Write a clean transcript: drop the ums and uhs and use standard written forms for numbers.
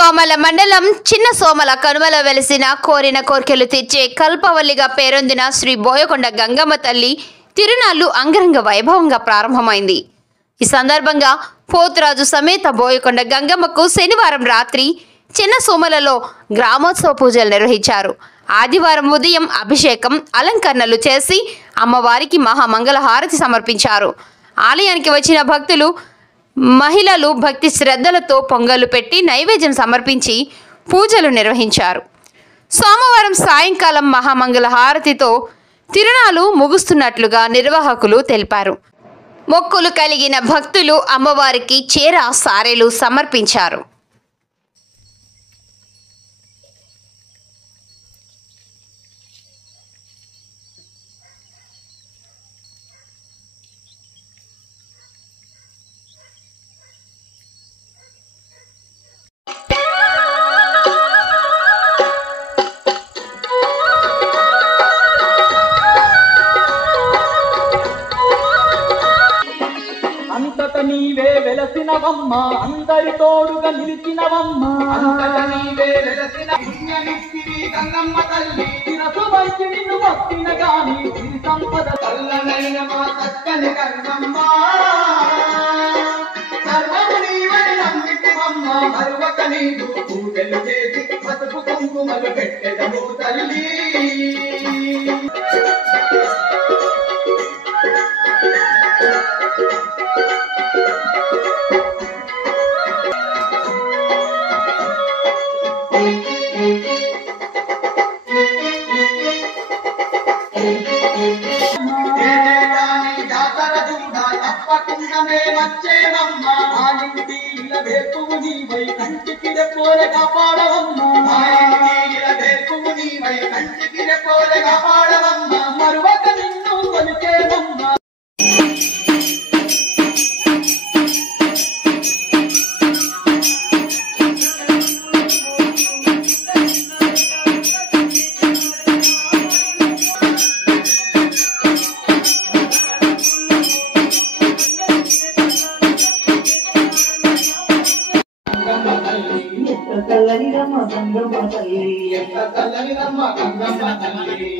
సోమల మండలం చిన్న సోమల కనుమల వెలిసిన కోరిన కోర్కెలు తీర్చే కల్పవల్లిగా పేరొందిన శ్రీ బోయకొండ గంగమ్మ తల్లి తిరునాళ్లు అంగరంగ వైభవంగా ప్రారంభమైంది. ఈ సందర్భంగా పోతురాజు సమేత బోయకొండ గంగమ్మకు శనివారం రాత్రి చిన్న సోమలలో గ్రామోత్సవ పూజలు నిర్వహించారు. ఆదివారం ఉదయం అభిషేకం అలంకరణలు చేసి అమ్మవారికి మహామంగళ హారతి సమర్పించారు. ఆలయానికి వచ్చిన భక్తులు మహిళలు భక్తి శ్రద్ధలతో పొంగలు పెట్టి నైవేద్యం సమర్పించి పూజలు నిర్వహించారు. సోమవారం సాయంకాలం మహామంగళ హారతితో తిరునాళ్లు ముగుస్తున్నట్లుగా నిర్వాహకులు తెలిపారు. మొక్కులు కలిగిన భక్తులు అమ్మవారికి చీర సారెలు సమర్పించారు. అంతట నీవే వెలసినవమ్మ అందరి తోడుగా నిలిచినవమ్మ అంతట నీవే వెలసిన పుణ్యనిస్తివి గంగమ్మ తల్లి శిరసు వైచి నిన్ను భక్తిన గాని సిరి సంపద చల్లనైన మా చక్కని గంగమ్మ సర్వము నీవని నమ్మితివమ్మ మరువక నీవు పూజలు చేసి పసుపు కుంకుమలు పెట్టెదము తల్లి. జాతర చూడా తప్పకుండానే వచ్చేవమ్మ ఆలింటిల వేపువు నీవై కంటికి రెప్పోలే కాపాడవమ్మ వేపువు నీవై కంటికి రెప్పోలే కాపాడవమ్మ మరువక నిన్ను కొలిచేవమ్మ. ఎంత చల్లని రమ్మ గంగమ్మ తల్లి